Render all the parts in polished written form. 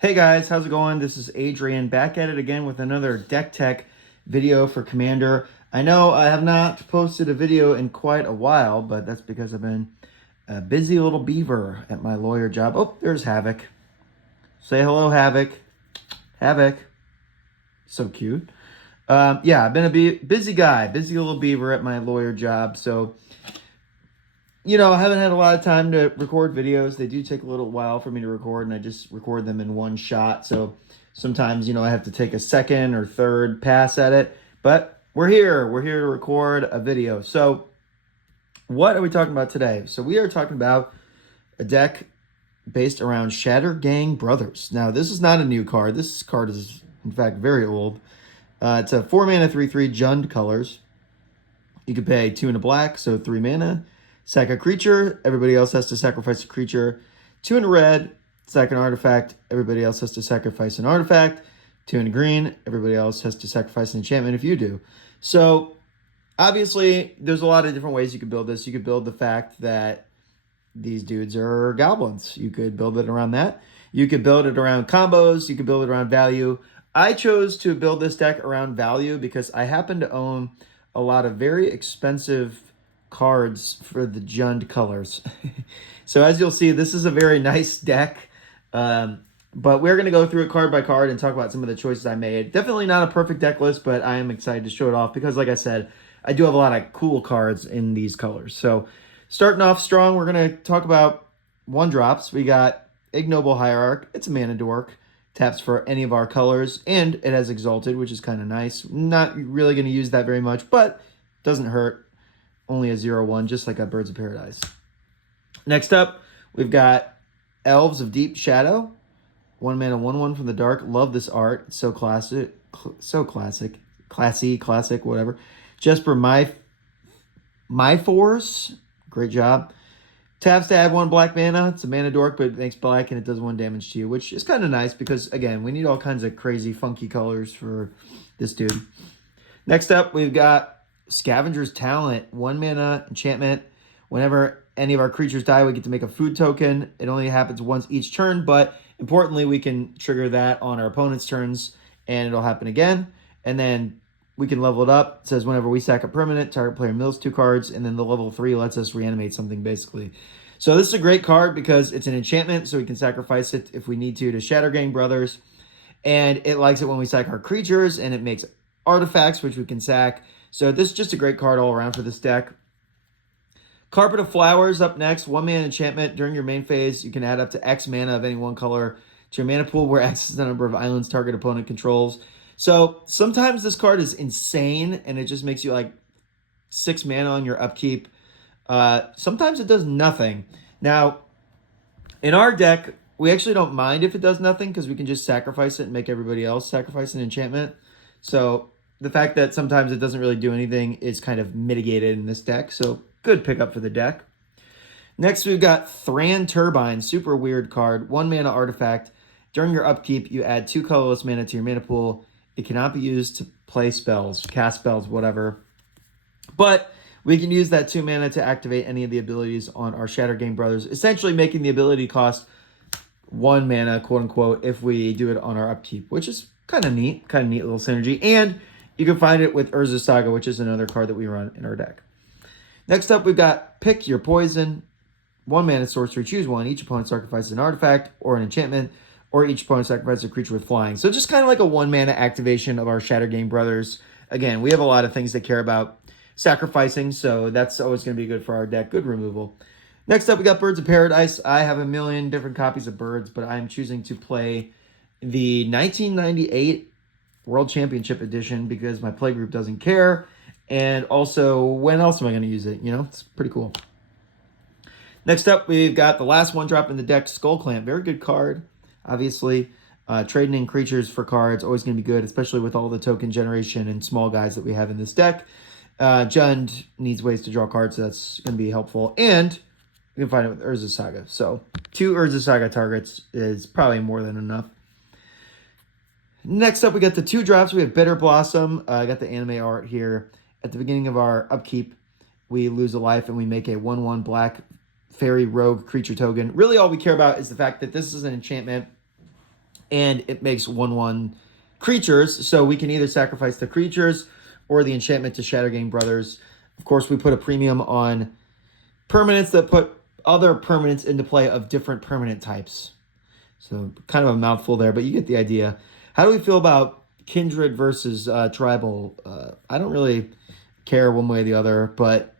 Hey guys, how's it going? This is Adrian back at it again with another deck tech video for Commander. I know I have not posted a video in quite a while, but that's because I've been a busy little beaver at my lawyer job. Oh, there's Havoc. Say hello, Havoc. Havoc. So cute. Yeah, I've been a busy guy, busy little beaver at my lawyer job. So, I haven't had a lot of time to record videos. They do take a little while for me to record, and I just record them in one shot. So sometimes, I have to take a second or third pass at it. But we're here. We're here to record a video. So what are we talking about today? So we are talking about a deck based around Shattergang Brothers. Now, this is not a new card. This card is, in fact, very old. It's a 4-mana 3/3 Jund colors. You can pay 2 and a black, so 3 mana. Sack a creature, everybody else has to sacrifice a creature. 2 in a red, sack an artifact, everybody else has to sacrifice an artifact. 2 in a green, everybody else has to sacrifice an enchantment if you do. So, obviously, there's a lot of different ways you could build this. You could build the fact that these dudes are goblins. You could build it around that. You could build it around combos. You could build it around value. I chose to build this deck around value because I happen to own a lot of very expensive cards for the Jund colors. So as you'll see, this is a very nice deck. But we're going to go through it card by card and talk about some of the choices I made. Definitely not a perfect deck list, but I am excited to show it off because, like I said, I do have a lot of cool cards in these colors. So starting off strong, we're going to talk about 1-drops. We got Ignoble Hierarch. It's a mana dork. Taps for any of our colors, and it has Exalted, which is kind of nice. Not really going to use that very much, but doesn't hurt. Only a 0/1, just like a Birds of Paradise. Next up, we've got Elves of Deep Shadow. 1 mana, 1/1 from the dark. Love this art. It's so classic. So classic. Classic, whatever. Jesper My Force. Great job. Taps to add 1 black mana. It's a mana dork, but it makes black and it does 1 damage to you, which is kind of nice because, again, we need all kinds of crazy, funky colors for this dude. Next up, we've got Scavenger's Talent. 1 mana enchantment. Whenever any of our creatures die, we get to make a food token. It only happens once each turn, but importantly, we can trigger that on our opponent's turns, and it'll happen again. And then we can level it up. It says whenever we sack a permanent, target player mills 2 cards, and then the level 3 lets us reanimate something, basically. So this is a great card because it's an enchantment, so we can sacrifice it if we need to Shattergang Brothers. And it likes it when we sack our creatures, and it makes artifacts, which we can sack. So this is just a great card all around for this deck. Carpet of Flowers up next. 1 mana enchantment. During your main phase, you can add up to X mana of any one color to your mana pool, where X is the number of islands target opponent controls. So sometimes this card is insane, and it just makes you like 6 mana on your upkeep. Sometimes it does nothing. Now, in our deck, we actually don't mind if it does nothing because we can just sacrifice it and make everybody else sacrifice an enchantment. So the fact that sometimes it doesn't really do anything is kind of mitigated in this deck. So good pickup for the deck. Next, we've got Thran Turbine. Super weird card. 1 mana artifact. During your upkeep, you add 2 colorless mana to your mana pool. It cannot be used to play spells, cast spells, whatever. But we can use that 2 mana to activate any of the abilities on our Shattergang Brothers, essentially making the ability cost 1 mana, quote unquote, if we do it on our upkeep, which is kind of neat little synergy. And you can find it with Urza's Saga, which is another card that we run in our deck. Next up, we've got Pick Your Poison. 1 mana sorcery, choose 1. Each opponent sacrifices an artifact or an enchantment, or each opponent sacrifices a creature with flying. So just kind of like a 1 mana activation of our Shattergang Brothers. Again, we have a lot of things that care about sacrificing, so that's always going to be good for our deck. Good removal. Next up, we got Birds of Paradise. I have a million different copies of Birds, but I'm choosing to play the 1998 World Championship Edition because my playgroup doesn't care. And also, when else am I going to use it? It's pretty cool. Next up, we've got the last 1-drop in the deck, Skull Clamp. Very good card, obviously. Trading in creatures for cards, always going to be good, especially with all the token generation and small guys that we have in this deck. Jund needs ways to draw cards, so that's going to be helpful. And you can find it with Urza's Saga. So 2 Urza's Saga targets is probably more than enough. Next up, we got the 2-drops. We have Bitter Blossom. I got the anime art here. At the beginning of our upkeep, we lose a life and we make a 1/1 black fairy rogue creature token. Really all we care about is the fact that this is an enchantment and it makes 1/1 creatures. So we can either sacrifice the creatures or the enchantment to Shattergang Brothers. Of course, we put a premium on permanents that put other permanents into play of different permanent types. So kind of a mouthful there, but you get the idea. How do we feel about Kindred versus Tribal? I don't really care one way or the other, but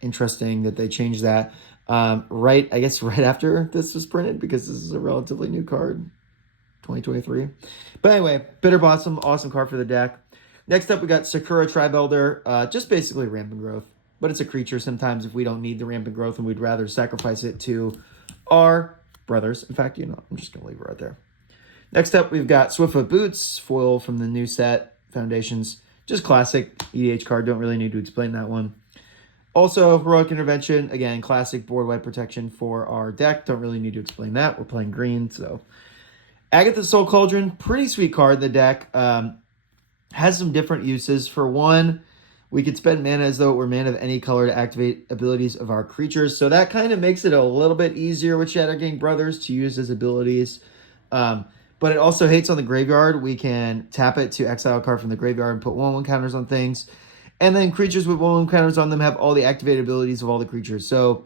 interesting that they changed that. Right after this was printed, because this is a relatively new card, 2023. But anyway, Bitter Blossom, awesome card for the deck. Next up, we got Sakura Tribe Elder, just basically Rampant Growth, but it's a creature sometimes if we don't need the Rampant Growth and we'd rather sacrifice it to our brothers. In fact, I'm just going to leave it right there. Next up, we've got Swiftfoot Boots, foil from the new set, Foundations. Just classic EDH card, don't really need to explain that one. Also, Heroic Intervention, again, classic board wipe protection for our deck. Don't really need to explain that. We're playing green, so. Agatha's Soul Cauldron, pretty sweet card in the deck. Has some different uses. For one, we could spend mana as though it were mana of any color to activate abilities of our creatures. So that kind of makes it a little bit easier with Shattergang Brothers to use as abilities. But it also hates on the graveyard. We can tap it to exile a card from the graveyard and put 1/1 counters on things. And then creatures with 1/1 counters on them have all the activated abilities of all the creatures. So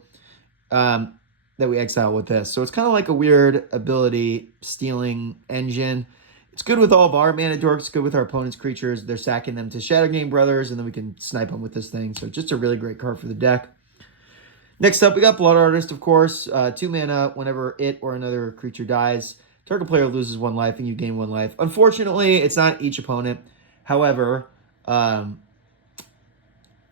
that we exile with this. So it's kind of like a weird ability stealing engine. It's good with all of our mana dorks, good with our opponent's creatures. They're sacking them to Shattergang Brothers, and then we can snipe them with this thing. So just a really great card for the deck. Next up, we got Blood Artist, of course. 2 mana whenever it or another creature dies. Target player loses 1 life and you gain 1 life. Unfortunately, it's not each opponent. However, one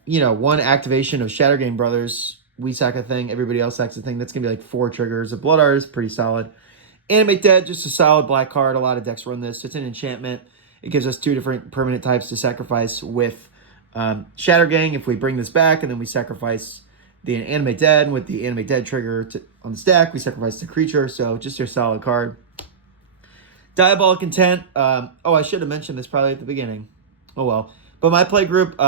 activation of Shattergang Brothers, we sack a thing, everybody else sacks a thing. That's going to be like 4 triggers. A Blood Artist, pretty solid. Animate Dead, just a solid black card. A lot of decks run this. It's an enchantment. It gives us 2 different permanent types to sacrifice with Shattergang. If we bring this back and then we sacrifice the Animate Dead, and with the Animate Dead trigger on the stack, we sacrifice the creature. So just your solid card. Diabolic Intent. I should have mentioned this probably at the beginning. Oh well. But my play group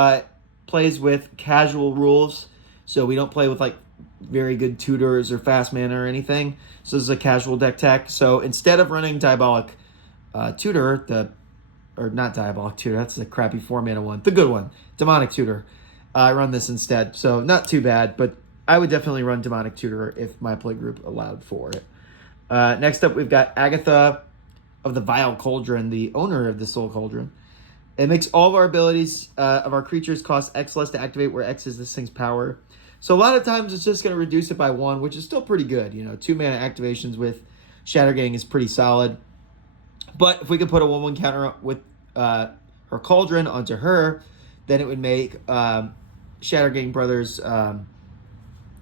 plays with casual rules. So we don't play with like very good tutors or fast mana or anything. So this is a casual deck tech. So instead of running Diabolic Tutor, not Diabolic Tutor, that's the crappy 4 mana one. The good one, Demonic Tutor. I run this instead. So not too bad, but I would definitely run Demonic Tutor if my play group allowed for it. Next up, we've got Agatha of the Vile Cauldron, the owner of the Soul Cauldron. It makes all of our abilities of our creatures cost X less to activate, where X is this thing's power. So a lot of times it's just going to reduce it by 1, which is still pretty good. 2 mana activations with Shattergang is pretty solid. But if we could put a 1/1 counter with her Cauldron onto her, then it would make Shattergang Brothers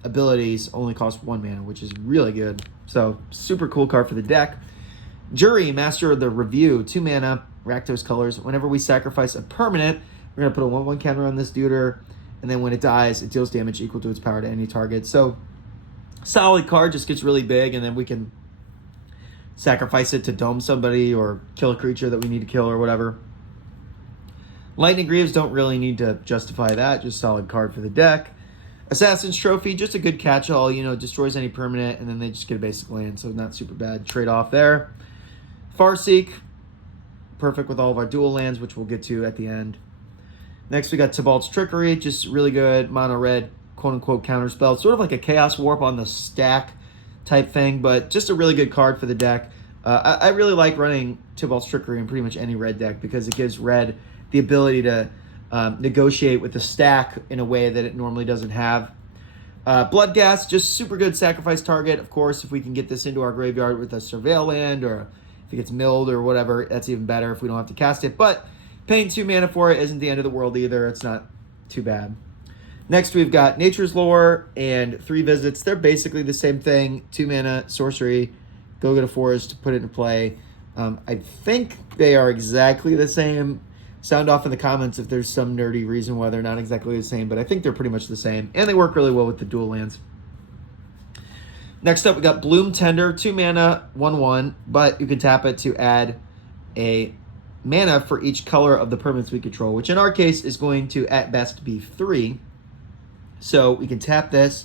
abilities only cost 1 mana, which is really good. So super cool card for the deck. Jury, Master of the Review, 2 mana, Rakdos colors. Whenever we sacrifice a permanent, we're going to put a 1/1 counter on this duder. And then when it dies, it deals damage equal to its power to any target. So, solid card, just gets really big, and then we can sacrifice it to dome somebody or kill a creature that we need to kill or whatever. Lightning Greaves, don't really need to justify that, just solid card for the deck. Assassin's Trophy, just a good catch-all, destroys any permanent, and then they just get a basic land, so not super bad trade-off there. Farseek, perfect with all of our dual lands, which we'll get to at the end. Next, we got Tibalt's Trickery, just really good mono red, quote-unquote counterspell. Sort of like a Chaos Warp on the stack type thing, but just a really good card for the deck. I really like running Tibalt's Trickery in pretty much any red deck because it gives red the ability to negotiate with the stack in a way that it normally doesn't have. Bloodghast, just super good sacrifice target. Of course, if we can get this into our graveyard with a Surveil land, or if it gets milled or whatever, that's even better if we don't have to cast it. But paying 2 mana for it isn't the end of the world either. It's not too bad. Next, we've got Nature's Lore and 3 Visits. They're basically the same thing. 2 mana, sorcery, go get a forest, put it into play. I think they are exactly the same. Sound off in the comments if there's some nerdy reason why they're not exactly the same, but I think they're pretty much the same. And they work really well with the dual lands. Next up, we got Bloom Tender, 2 mana, 1/1, but you can tap it to add a mana for each color of the permanents we control, which in our case is going to at best be 3. So we can tap this,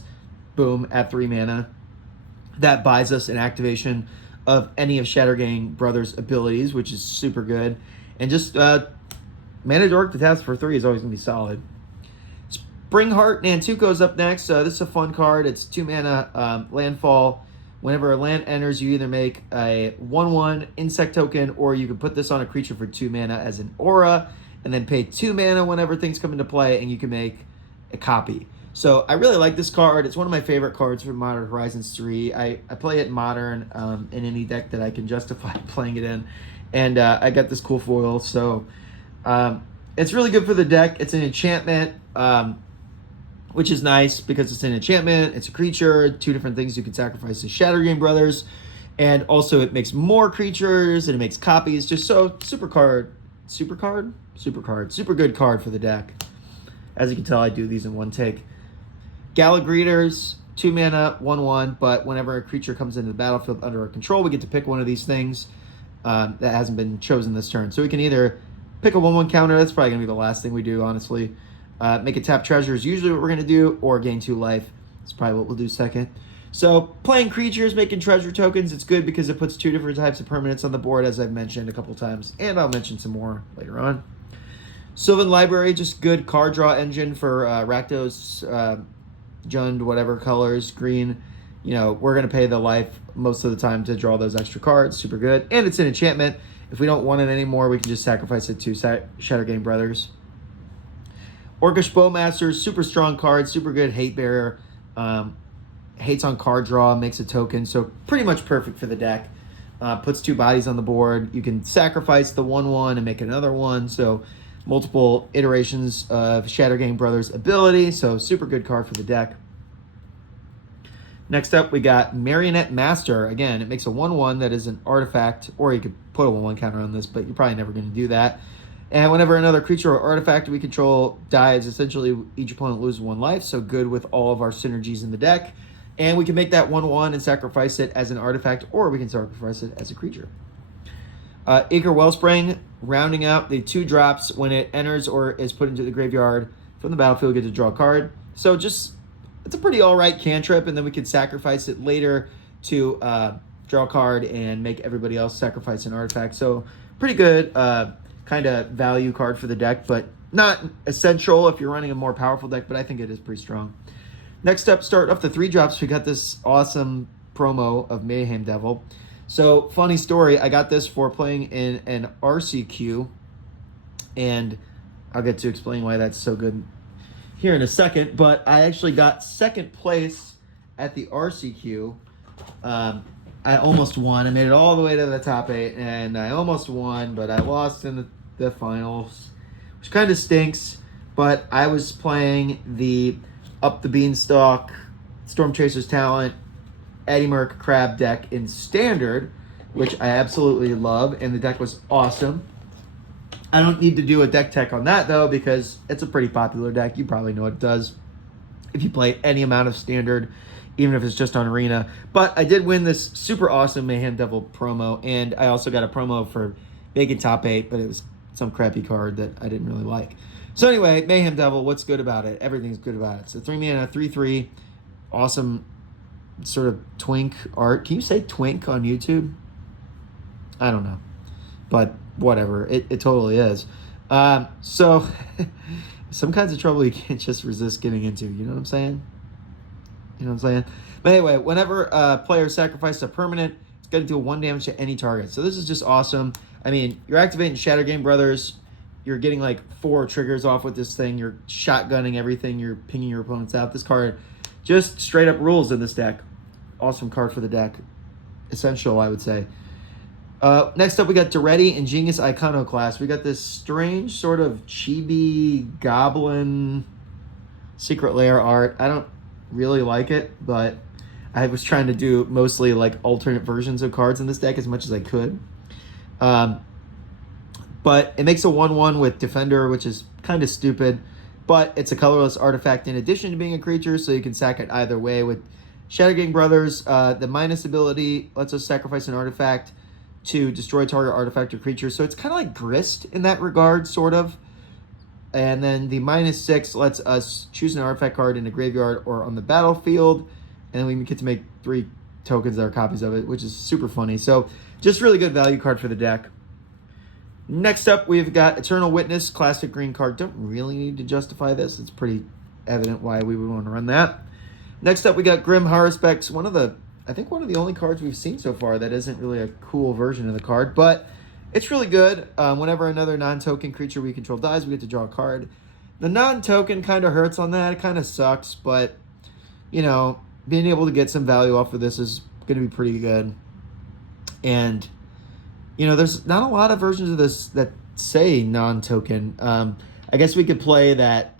boom, at 3 mana. That buys us an activation of any of Shattergang Brothers' abilities, which is super good. And just mana dork to task for 3 is always going to be solid. Springheart Nantuko's up next. This is a fun card. It's 2 mana landfall. Whenever a land enters, you either make a 1/1 insect token, or you can put this on a creature for 2 mana as an aura, and then pay 2 mana whenever things come into play, and you can make a copy. So I really like this card. It's one of my favorite cards for Modern Horizons 3. I play it in Modern in any deck that I can justify playing it in. And I got this cool foil. So it's really good for the deck. It's an enchantment, which is nice because it's an enchantment. It's a creature. 2 different things you can sacrifice to Shattergang Brothers. And also it makes more creatures and it makes copies. Just so super good card for the deck. As you can tell, I do these in one take. Gala Greeters, 2 mana, 1/1, but whenever a creature comes into the battlefield under our control, we get to pick one of these things that hasn't been chosen this turn. So we can either pick a 1/1 counter, that's probably going to be the last thing we do, honestly. Make a tap treasure is usually what we're going to do, or gain 2 life. That's probably what we'll do second. So playing creatures, making treasure tokens, it's good because it puts 2 different types of permanents on the board, as I've mentioned a couple times, and I'll mention some more later on. Sylvan Library, just good card draw engine for Rakdos, Jund, whatever colors, green. You know, we're going to pay the life most of the time to draw those extra cards. Super good. And it's an enchantment. If we don't want it anymore, we can just sacrifice it to Shattergang Brothers. Orcish Bowmasters, super strong card, super good hate bearer. Hates on card draw, makes a token, so pretty much perfect for the deck. Puts 2 bodies on the board. You can sacrifice the 1/1 and make another one, so multiple iterations of Shattergang Brothers' ability, so super good card for the deck. Next up, we got Marionette Master. Again, it makes a 1/1 that is an artifact, or you could put a 1/1 counter on this, but you're probably never going to do that. And whenever another creature or artifact we control dies, essentially each opponent loses 1 life, so good with all of our synergies in the deck. And we can make that 1/1 and sacrifice it as an artifact, or we can sacrifice it as a creature. Acre Wellspring, rounding out the 2 drops when it enters or is put into the graveyard from the battlefield, get to draw a card. So just, it's a pretty alright cantrip, and then we can sacrifice it later to draw a card and make everybody else sacrifice an artifact. So pretty good kind of value card for the deck, but not essential if you're running a more powerful deck, but I think it is pretty strong. Next up, start off the 3 drops, we got this awesome promo of Mayhem Devil. So, funny story, I got this for playing in an RCQ, and I'll get to explain why that's so good here in a second, but I actually got 2nd place at the RCQ. I almost won. I made it all the way to the top 8, and I almost won, but I lost in the finals, which kind of stinks, but I was playing the Up the Beanstalk, Storm Chaser's Talent, Eddie Merc Crab deck in Standard, which I absolutely love, and the deck was awesome. I don't need to do a deck tech on that, though, because it's a pretty popular deck. You probably know what it does if you play any amount of Standard, even if it's just on Arena. But I did win this super awesome Mayhem Devil promo, and I also got a promo for making top 8, but it was some crappy card that I didn't really like. So anyway, Mayhem Devil, what's good about it? Everything's good about it. So 3 mana, 3/3, awesome sort of twink art. Can you say twink on YouTube? I don't know, but whatever. It totally is. So some kinds of trouble you can't just resist getting into. You know what I'm saying? You know what I'm saying? But anyway, whenever a player sacrifices a permanent, it's going to deal 1 damage to any target. So this is just awesome. I mean, you're activating Shattergang Brothers. You're getting like 4 triggers off with this thing. You're shotgunning everything. You're pinging your opponents out. This card just straight up rules in this deck. Awesome card for the deck. Essential, I would say. Next up, we got Duretti Ingenious Iconoclast. We got this strange sort of chibi goblin secret lair art. I don't really like it, but I was trying to do mostly like alternate versions of cards in this deck as much as I could. But it makes a 1/1 with Defender, which is kind of stupid. But it's a colorless artifact in addition to being a creature, so you can sack it either way. With Shattergang Brothers, the minus ability lets us sacrifice an artifact to destroy target artifact or creature. So it's kind of like Grist in that regard, sort of. And then the -6 lets us choose an artifact card in the graveyard or on the battlefield. And then we get to make 3 tokens that are copies of it, which is super funny. So just really good value card for the deck. Next up, we've got Eternal Witness, classic green card. Don't really need to justify this. It's pretty evident why we would want to run that. Next up, we got Grim Haruspex, I think one of the only cards we've seen so far that isn't really a cool version of the card, but it's really good. Whenever another non-token creature we control dies, we get to draw a card. The non-token kind of hurts on that. It kind of sucks, but, you know, being able to get some value off of this is going to be pretty good. And, you know, there's not a lot of versions of this that say non-token. I guess we could play that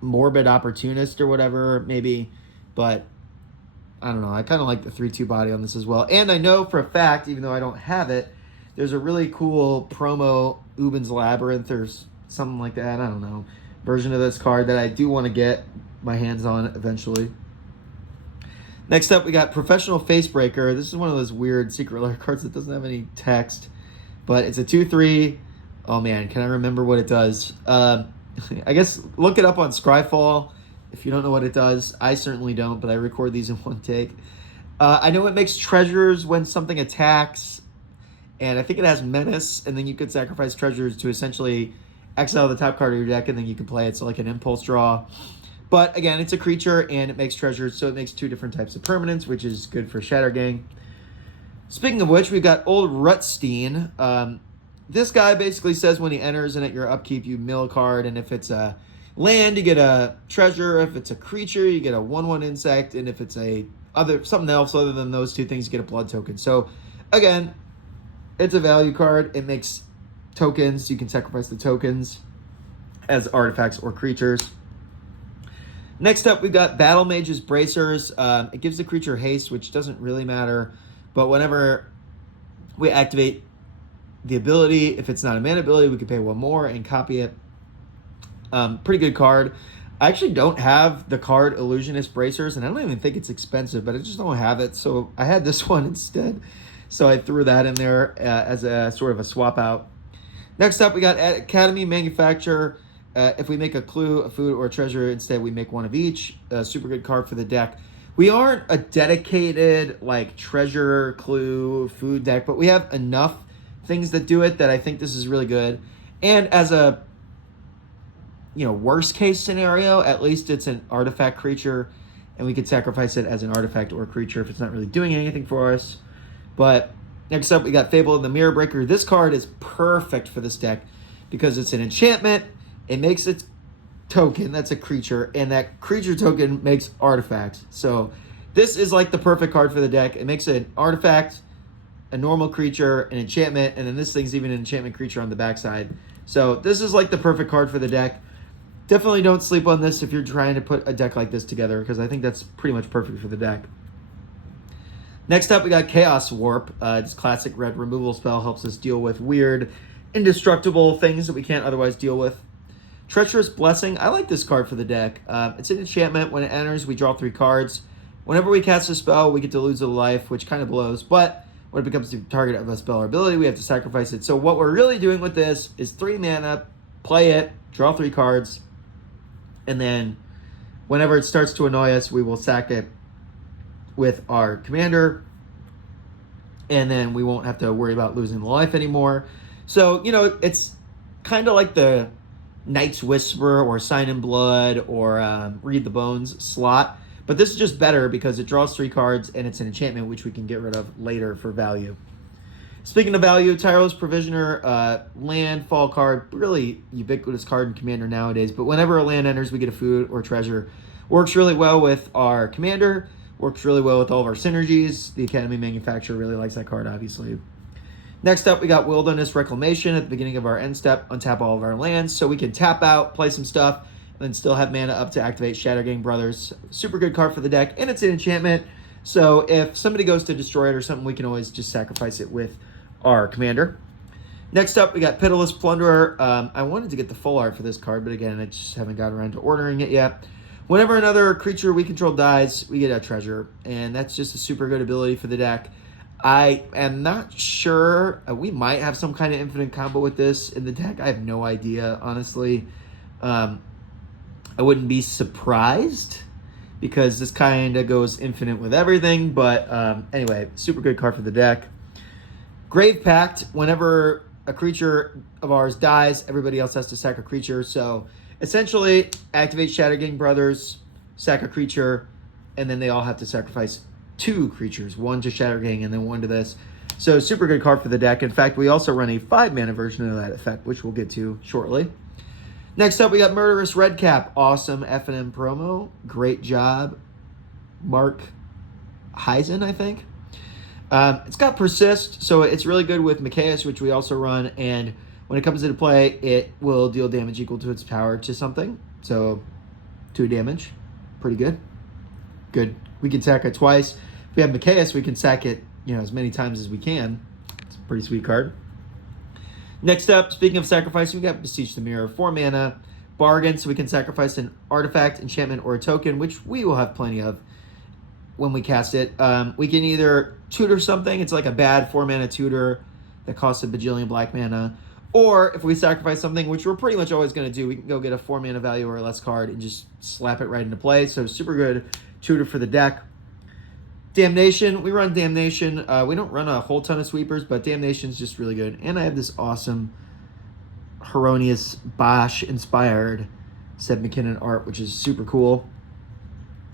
Morbid Opportunist or whatever, maybe, but I don't know. I kind of like the 3/2 body on this as well. And I know for a fact, even though I don't have it, there's a really cool promo Ubin's Labyrinth or something like that, I don't know, version of this card that I do want to get my hands on eventually. Next up, we got Professional Facebreaker. This is one of those weird secret lair cards that doesn't have any text, but it's a 2/3. Oh man, can I remember what it does? I guess look it up on Scryfall if you don't know what it does. I certainly don't, but I record these in one take. I know it makes treasures when something attacks, and I think it has Menace, and then you could sacrifice treasures to essentially exile the top card of your deck, and then you can play it. So like an impulse draw. But again, it's a creature, and it makes treasures, so it makes 2 different types of permanents, which is good for Shattergang. Speaking of which, we've got Old Rutstein. This guy basically says when he enters and at your upkeep, you mill a card, and if it's a land, you get a treasure. If it's a creature, you get a 1/1 insect, and if it's something else other than those 2 things, you get a blood token. So again, it's a value card. It makes tokens. You can sacrifice the tokens as artifacts or creatures. Next up, we've got Battle Mage's Bracers. It gives the creature haste, which doesn't really matter. But whenever we activate the ability, if it's not a mana ability, we can pay 1 more and copy it. Pretty good card. I actually don't have the card Illusionist Bracers, and I don't even think it's expensive, but I just don't have it. So I had this one instead. So I threw that in there as a sort of a swap out. Next up, we got Academy Manufacturer. If we make a clue, a food, or a treasure, instead we make 1 of each. Super good card for the deck. We aren't a dedicated like treasure, clue, food deck, but we have enough things that do it that I think this is really good. And as a worst case scenario, at least it's an artifact creature, and we could sacrifice it as an artifact or creature if it's not really doing anything for us. But next up, we got Fable of the Mirror Breaker. This card is perfect for this deck because it's an enchantment. It makes its token, that's a creature, and that creature token makes artifacts. So this is like the perfect card for the deck. It makes an artifact, a normal creature, an enchantment, and then this thing's even an enchantment creature on the backside. So this is like the perfect card for the deck. Definitely don't sleep on this if you're trying to put a deck like this together, because I think that's pretty much perfect for the deck. Next up, we got Chaos Warp. This classic red removal spell helps us deal with weird, indestructible things that we can't otherwise deal with. Treacherous Blessing. I like this card for the deck. It's an enchantment. When it enters, we draw 3 cards. Whenever we cast a spell, we get to lose a life, which kind of blows. But when it becomes the target of a spell or ability, we have to sacrifice it. So what we're really doing with this is 3 mana, play it, draw 3 cards, and then whenever it starts to annoy us, we will sack it with our commander, and then we won't have to worry about losing the life anymore. So, it's kind of like the Night's Whisper or Sign in Blood or Read the Bones slot. But this is just better because it draws 3 cards and it's an enchantment which we can get rid of later for value. Speaking of value, Tireless Provisioner, landfall card, really ubiquitous card in Commander nowadays. But whenever a land enters, we get a food or treasure. Works really well with our Commander. Works really well with all of our synergies. The Academy Manufacturer really likes that card, obviously. Next up, we got Wilderness Reclamation at the beginning of our end step. Untap all of our lands so we can tap out, play some stuff, and then still have mana up to activate Shattergang Brothers. Super good card for the deck, and it's an enchantment. So if somebody goes to destroy it or something, we can always just sacrifice it with our commander. Next up, we got Pitiless Plunderer. I wanted to get the full art for this card, but again, I just haven't gotten around to ordering it yet. Whenever another creature we control dies, we get a treasure, and that's just a super good ability for the deck. I am not sure. We might have some kind of infinite combo with this in the deck. I have no idea, honestly. I wouldn't be surprised, because this kind of goes infinite with everything. But anyway, super good card for the deck. Grave Pact, whenever a creature of ours dies, everybody else has to sack a creature. So essentially, activate Shattergang Brothers, sack a creature, and then they all have to sacrifice 2 creatures, 1 to Shattergang and then 1 to this. So super good card for the deck. In fact, we also run a 5-mana version of that effect, which we'll get to shortly. Next up, we got Murderous Redcap. Awesome F&M promo. Great job, Mark Heisen, I think. It's got Persist, so it's really good with Mikaeus, which we also run, and when it comes into play, it will deal damage equal to its power to something. So 2 damage. Pretty good. Good. We can sack it twice. If we have Mikaeus, we can sack it, as many times as we can. It's a pretty sweet card. Next up, speaking of sacrifice, we got Beseech the Mirror. 4 mana. Bargain, so we can sacrifice an artifact, enchantment, or a token, which we will have plenty of when we cast it. We can either tutor something. It's like a bad 4-mana tutor that costs a bajillion black mana. Or if we sacrifice something, which we're pretty much always going to do, we can go get a 4-mana value or less card and just slap it right into play. So super good tutor for the deck. Damnation. We run Damnation. We don't run a whole ton of sweepers, but Damnation's just really good. And I have this awesome Heronius Bosch-inspired Seb McKinnon art, which is super cool.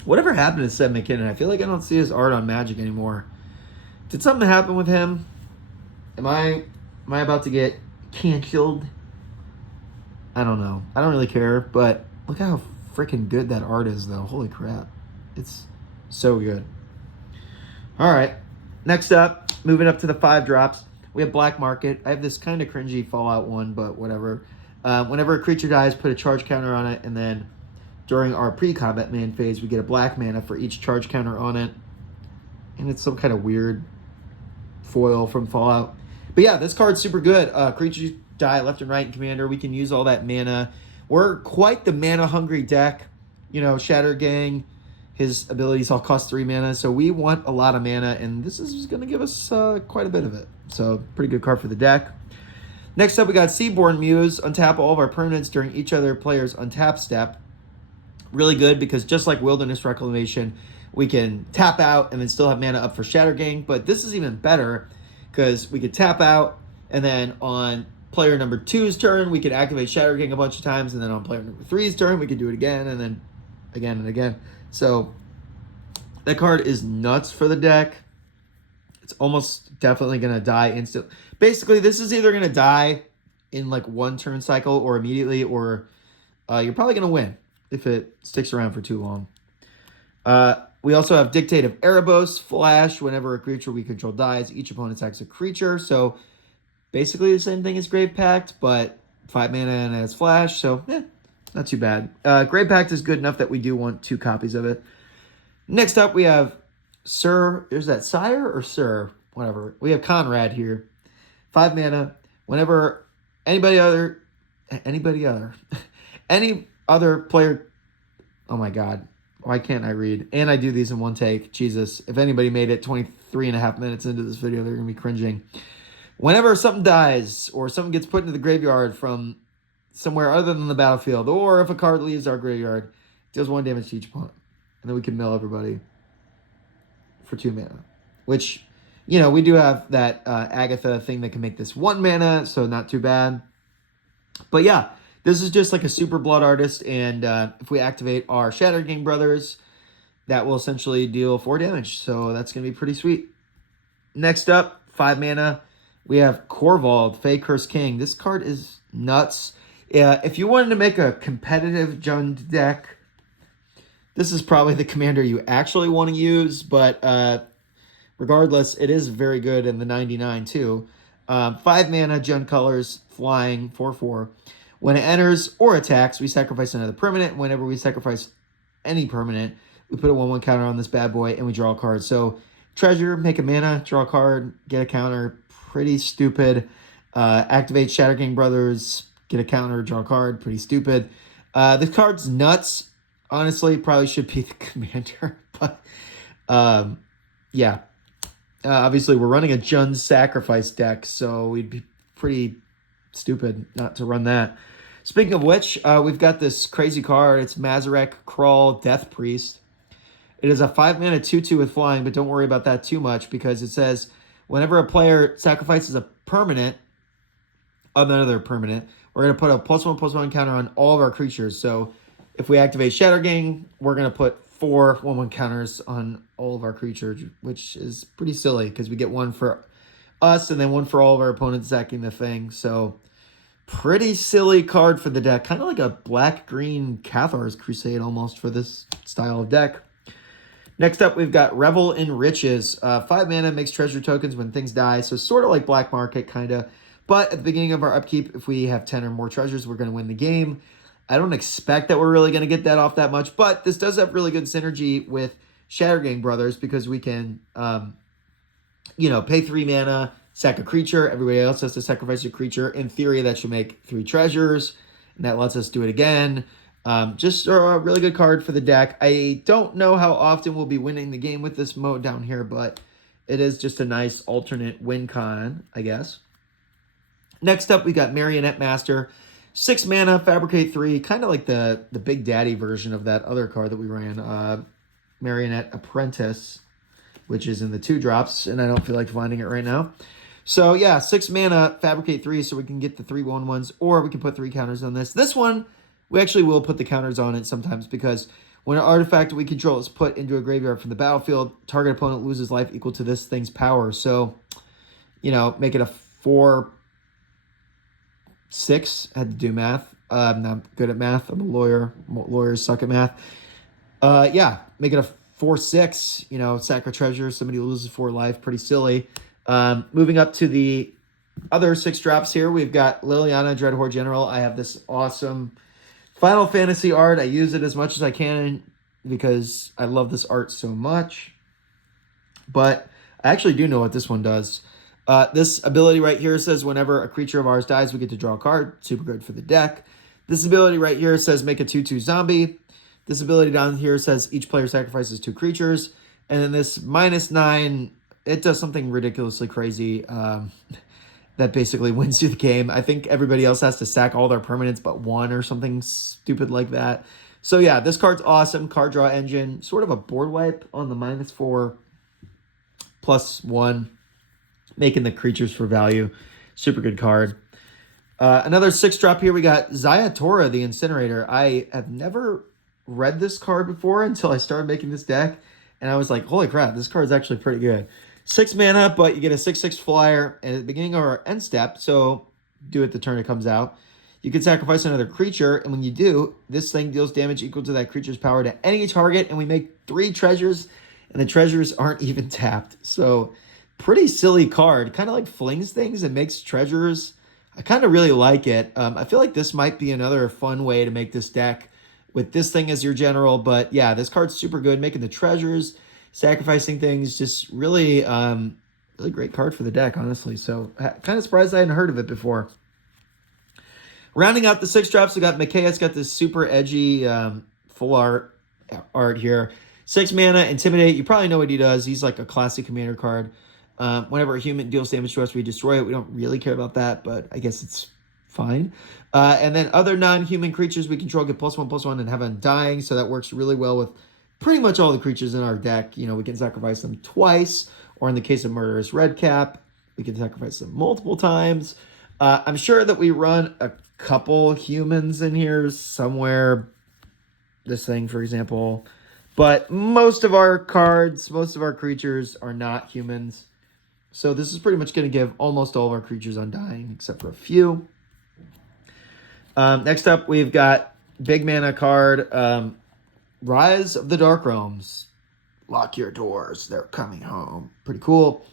Whatever happened to Seb McKinnon? I feel like I don't see his art on Magic anymore. Did something happen with him? Am I about to get canceled? I don't know. I don't really care, but look how freaking good that art is, though. Holy crap. It's so good. All right. Next up, moving up to the 5 drops, we have Black Market. I have this kind of cringy Fallout one, but whatever. Whenever a creature dies, put a charge counter on it, and then during our pre-combat man phase, we get a black mana for each charge counter on it. And it's some kind of weird foil from Fallout. But yeah, this card's super good. Creatures die left and right in Commander. We can use all that mana. We're quite the mana-hungry deck. Shattergang, his abilities all cost 3 mana. So we want a lot of mana, and this is going to give us quite a bit of it. So pretty good card for the deck. Next up, we got Seaborn Muse. Untap all of our permanents during each other player's untap step. Really good because just like Wilderness Reclamation, we can tap out and then still have mana up for Shattergang. But this is even better because we could tap out, and then on player number 2's turn, we could activate Shattergang a bunch of times, and then on player number 3's turn, we could do it again, and then again and again. So that card is nuts for the deck. It's almost definitely going to die instantly. Basically, this is either going to die in like 1 turn cycle or immediately, or you're probably going to win if it sticks around for too long. We also have Dictate of Erebos, Flash. Whenever a creature we control dies, each opponent attacks a creature. So basically the same thing as Grave Pact, but 5 mana and it has Flash. So, not too bad. Grave Pact is good enough that we do want 2 copies of it. Next up, we have Sir. Is that Sire or Sir? Whatever. We have Conrad here. 5 mana. Whenever any other player, oh my God, why can't I read? And I do these in one take. Jesus, if anybody made it 23 and a half minutes into this video, they're going to be cringing. Whenever something dies or something gets put into the graveyard from somewhere other than the battlefield, or if a card leaves our graveyard, it deals 1 damage to each opponent. And then we can mill everybody for 2 mana. Which, we do have that Agatha thing that can make this 1 mana, so not too bad. But yeah, this is just like a super blood artist, and if we activate our Shattergang Brothers, that will essentially deal 4 damage. So that's going to be pretty sweet. Next up, 5 mana, we have Korvald, Fey Curse King. This card is nuts. If you wanted to make a competitive Jund deck, this is probably the commander you actually want to use, but regardless, it is very good in the 99 too. 5 mana, Jund colors, flying, 4/4. When it enters or attacks, we sacrifice another permanent. Whenever we sacrifice any permanent, we put a 1/1 counter on this bad boy, and we draw a card. So, treasure, make a mana, draw a card, get a counter. Pretty stupid. Activate Shattergang Brothers, get a counter, draw a card. Pretty stupid. The card's nuts. Honestly, probably should be the commander. But, yeah. Obviously, we're running a Jund Sacrifice deck, so we'd be pretty stupid not to run that. Speaking of which, we've got this crazy card. It's Mazarek Crawl Death Priest. It is a 5-mana 2/2 with flying, but don't worry about that too much because it says whenever a player sacrifices a permanent, another permanent, we're going to put a +1/+1 counter on all of our creatures. So if we activate Shattergang, we're going to put 4 1/1 counters on all of our creatures, which is pretty silly because we get one for us and then one for all of our opponents sacking the thing. So pretty silly card for the deck. Kind of like a black-green Cathar's Crusade almost for this style of deck. Next up, we've got Revel in Riches. 5 mana, makes treasure tokens when things die. So sort of like Black Market, kind of. But at the beginning of our upkeep, if we have 10 or more treasures, we're going to win the game. I don't expect that we're really going to get that off that much. But this does have really good synergy with Shattergang Brothers because we can, pay 3 mana, sack a creature. Everybody else has to sacrifice a creature. In theory, that should make 3 treasures. And that lets us do it again. Just a really good card for the deck. I don't know how often we'll be winning the game with this mode down here, but it is just a nice alternate win con, I guess. Next up, we got Marionette Master. 6 mana, Fabricate 3, kind of like the Big Daddy version of that other card that we ran, Marionette Apprentice, which is in the 2-drops, and I don't feel like finding it right now. So yeah, 6 mana, Fabricate 3, so we can get the 3 1/1s, or we can put 3 counters on this. This one, we actually will put the counters on it sometimes because when an artifact we control is put into a graveyard from the battlefield, target opponent loses life equal to this thing's power. So, make it a 4/6. Had to do math. I'm not good at math. I'm a lawyer. Lawyers suck at math. Make it a 4/6. Sack a treasure. Somebody loses 4 life. Pretty silly. Moving up to the other 6 drops here, we've got Liliana, Dreadhorde General. I have this awesome Final Fantasy art. I use it as much as I can because I love this art so much. But I actually do know what this one does. This ability right here says whenever a creature of ours dies, we get to draw a card. Super good for the deck. This ability right here says make a 2/2 zombie. This ability down here says each player sacrifices 2 creatures. And then this -9, it does something ridiculously crazy. That basically wins you the game. I think everybody else has to sack all their permanents but 1 or something stupid like that. So yeah, this card's awesome. Card draw engine. Sort of a board wipe on the -4/+1. Making the creatures for value. Super good card. Another 6-drop here. We got Zayatora, the Incinerator. I have never read this card before until I started making this deck. And I was like, holy crap, this card's actually pretty good. 6 mana, but you get a 6/6 flyer at the beginning of our end step, so do it the turn it comes out. You can sacrifice another creature, and when you do, this thing deals damage equal to that creature's power to any target, and we make 3 treasures, and the treasures aren't even tapped. So, pretty silly card. Kind of like flings things and makes treasures. I kind of really like it. I feel like this might be another fun way to make this deck with this thing as your general, but yeah, this card's super good. Making the treasures, sacrificing things, just really, really great card for the deck, honestly. So kind of surprised I hadn't heard of it before. Rounding out the 6 drops, we got Mikaeus, got this super edgy full art here. 6 mana, Intimidate. You probably know what he does. He's like a classic commander card. Whenever a human deals damage to us, we destroy it. We don't really care about that, but I guess it's fine. And then other non-human creatures we control get +1/+1 and have Undying, so that works really well with pretty much all the creatures in our deck. We can sacrifice them twice, or in the case of Murderous Redcap, we can sacrifice them multiple times. I'm sure that we run a couple humans in here somewhere. This thing, for example. But most of our cards, most of our creatures are not humans. So this is pretty much going to give almost all of our creatures Undying, except for a few. Next up, we've got big mana card, Rise of the Dark Realms. Lock your doors. They're coming home. Pretty cool.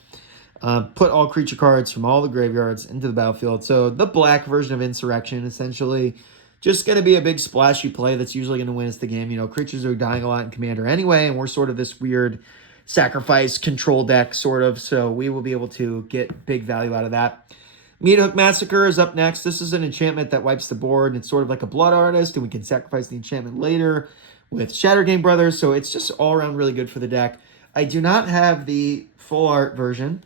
Put all creature cards from all the graveyards into the battlefield. So the black version of Insurrection, essentially. Just going to be a big splashy play that's usually going to win us the game. Creatures are dying a lot in Commander anyway, and we're sort of this weird sacrifice control deck, sort of. So we will be able to get big value out of that. Meat Hook Massacre is up next. This is an enchantment that wipes the board, and it's sort of like a Blood Artist, and we can sacrifice the enchantment later with Shattergang Brothers. So it's just all around really good for the deck. I do not have the full art version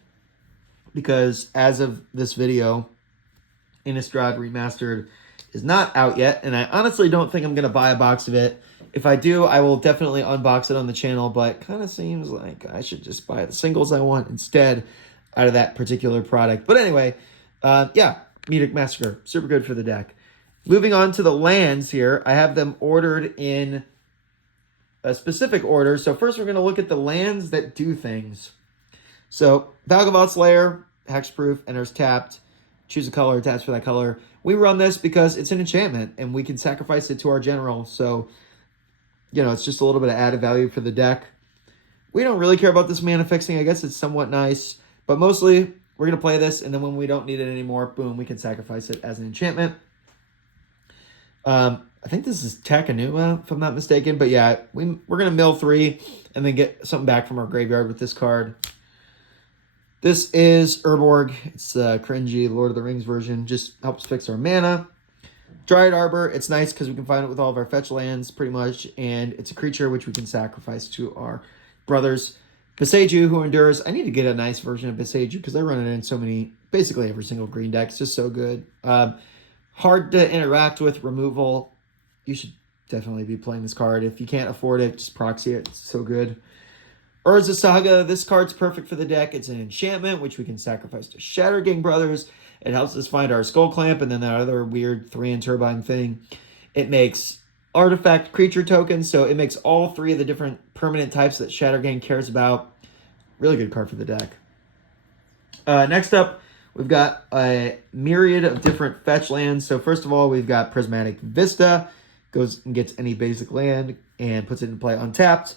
because as of this video, Innistrad Remastered is not out yet, and I honestly don't think I'm going to buy a box of it. If I do, I will definitely unbox it on the channel, but kind of seems like I should just buy the singles I want instead out of that particular product. But anyway, yeah, Meadic Massacre, super good for the deck. Moving on to the lands here, I have them ordered in a specific order. So first we're going to look at the lands that do things. So Valgavott's Lair, hexproof, enters tapped. Choose a color, taps for that color. We run this because it's an enchantment, and we can sacrifice it to our general. So, you know, it's just a little bit of added value for the deck. We don't really care about this mana fixing. I guess it's somewhat nice. But mostly, we're going to play this, and then when we don't need it anymore, boom, we can sacrifice it as an enchantment. I think this is Takanuma, if I'm not mistaken. But yeah, we're going to mill 3 and then get something back from our graveyard with this card. This is Urborg. It's the cringy Lord of the Rings version. Just helps fix our mana. Dryad Arbor. It's nice because we can find it with all of our fetch lands, pretty much. And it's a creature which we can sacrifice to our brothers. Boseiju, who endures. I need to get a nice version of Boseiju because I run it in so many, basically every single green deck. It's just so good. Hard to interact with. Removal. You should definitely be playing this card. If you can't afford it, just proxy it. It's so good. Urza Saga, this card's perfect for the deck. It's an enchantment, which we can sacrifice to Shattergang Brothers. It helps us find our Skull Clamp, and then that other weird 3-in turbine thing. It makes artifact creature tokens, so it makes all 3 of the different permanent types that Shattergang cares about. Really good card for the deck. Next up, we've got a myriad of different fetch lands. So first of all, we've got Prismatic Vista. Goes and gets any basic land and puts it in play untapped.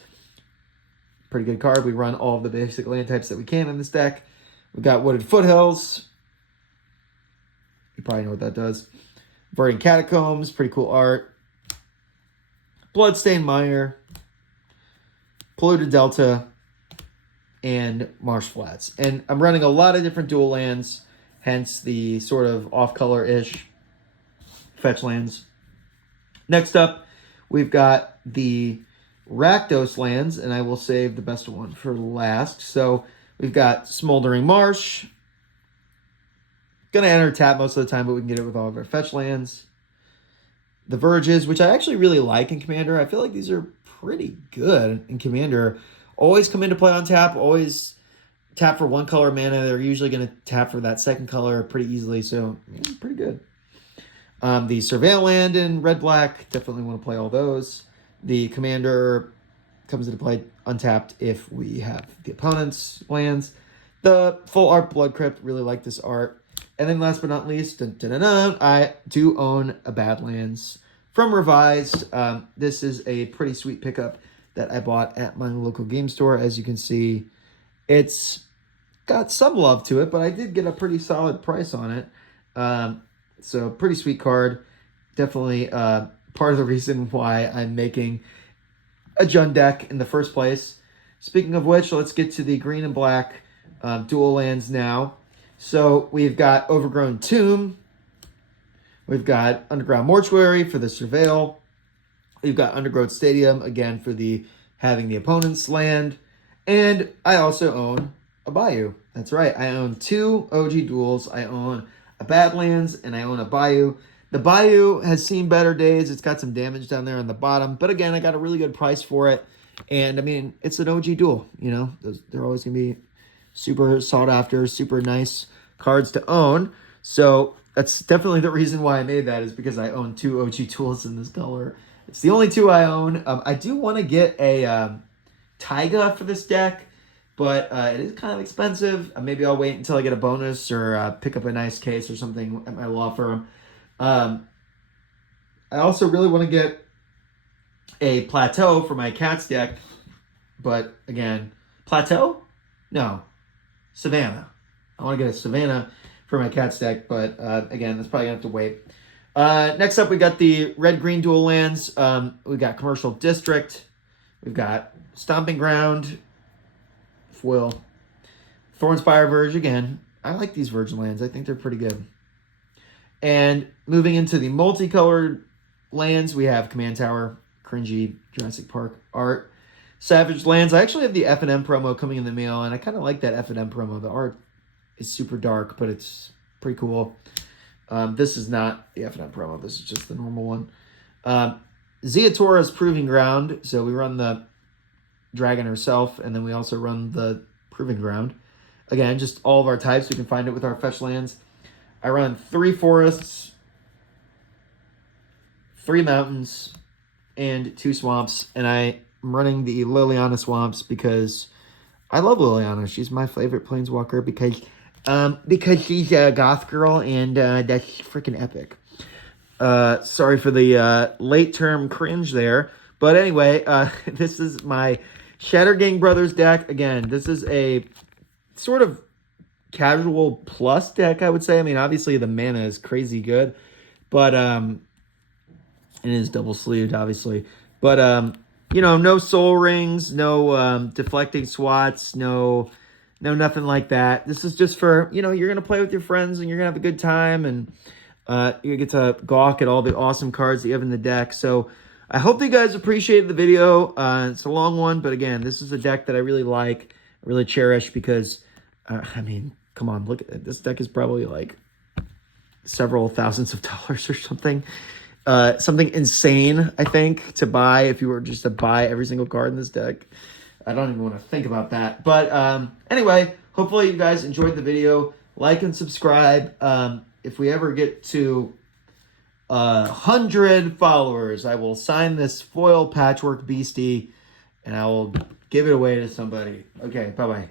Pretty good card. We run all of the basic land types that we can in this deck. We've got Wooded Foothills. You probably know what that does. Verdant Catacombs. Pretty cool art. Bloodstained Mire. Polluted Delta. And Marsh Flats. And I'm running a lot of different dual lands. Hence the sort of off-color-ish fetch lands. Next up, we've got the Rakdos lands, and I will save the best one for last. So we've got Smoldering Marsh. Going to enter tap most of the time, but we can get it with all of our fetch lands. The Verges, which I actually really like in Commander. I feel like these are pretty good in Commander. Always come into play on tap. Always tap for 1 color mana. They're usually going to tap for that second color pretty easily. So, yeah, pretty good. The Surveil land in red-black. Definitely want to play all those. The Commander comes into play untapped if we have the opponent's lands. The full art Blood Crypt, really like this art. And then last but not least, I do own a Badlands from Revised. This is a pretty sweet pickup that I bought at my local game store. As you can see, it's got some love to it, but I did get a pretty solid price on it. So pretty sweet card. Definitely part of the reason why I'm making a Jund deck in the first place. Speaking of which, let's get to the green and black dual lands now. So we've got Overgrown Tomb. We've got Underground Mortuary for the Surveil. We've got Undergrowth Stadium, again, for the having the opponent's land. And I also own a Bayou. That's right. I own 2 OG duels. I own a Badlands and I own a Bayou. The Bayou has seen better days. It's got some damage down there on the bottom. But again, I got a really good price for it. And, I mean, it's an OG duel. You know, they're always going to be super sought after, super nice cards to own. So that's definitely the reason why I made that, is because I own 2 OG duels in this color. It's the only 2 I own. I do want to get a Taiga for this deck, but it is kind of expensive. Maybe I'll wait until I get a bonus or pick up a nice case or something at my law firm. I also really want to get a Plateau for my Cats deck, but again, Plateau? No, Savannah. I want to get a Savannah for my Cats deck, but again, that's probably going to have to wait. Next up, we got the red-green dual lands. We got Commercial District. We've got Stomping Ground, foil. Thornspire Verge, again. I like these Verge lands. I think they're pretty good. And moving into the multicolored lands, we have Command Tower, cringy Jurassic Park art. Savage Lands. I actually have the F&M promo coming in the mail, and I kind of like that F&M promo. The art is super dark, but it's pretty cool. This is not the F9 promo. This is just the normal one. Zeatora's Proving Ground. So we run the dragon herself, and then we also run the Proving Ground. Again, just all of our types. We can find it with our fetch lands. I run 3 forests, 3 mountains, and 2 swamps. And I'm running the Liliana swamps because I love Liliana. She's my favorite planeswalker because she's a goth girl, and that's freaking epic. Sorry for the late-term cringe there. But anyway, this is my Shattergang Brothers deck. Again, this is a sort of casual plus deck, I would say. I mean, obviously the mana is crazy good, but it is double sleeved, obviously. But you know, no soul rings, no deflecting swats, no nothing like that. This is just for, you know, you're gonna play with your friends and you're gonna have a good time, and you get to gawk at all the awesome cards that you have in the deck. So I hope that you guys appreciated the video. It's a long one, but again, this is a deck that I really like, really cherish, because I mean, come on, look at it. This deck is probably like several thousands of dollars or something. Something insane, I think, to buy if you were just to buy every single card in this deck. I don't even want to think about that. But anyway, hopefully you guys enjoyed the video. Like and subscribe. If we ever get to 100 followers, I will sign this foil patchwork beastie, and I will give it away to somebody. Okay, bye-bye.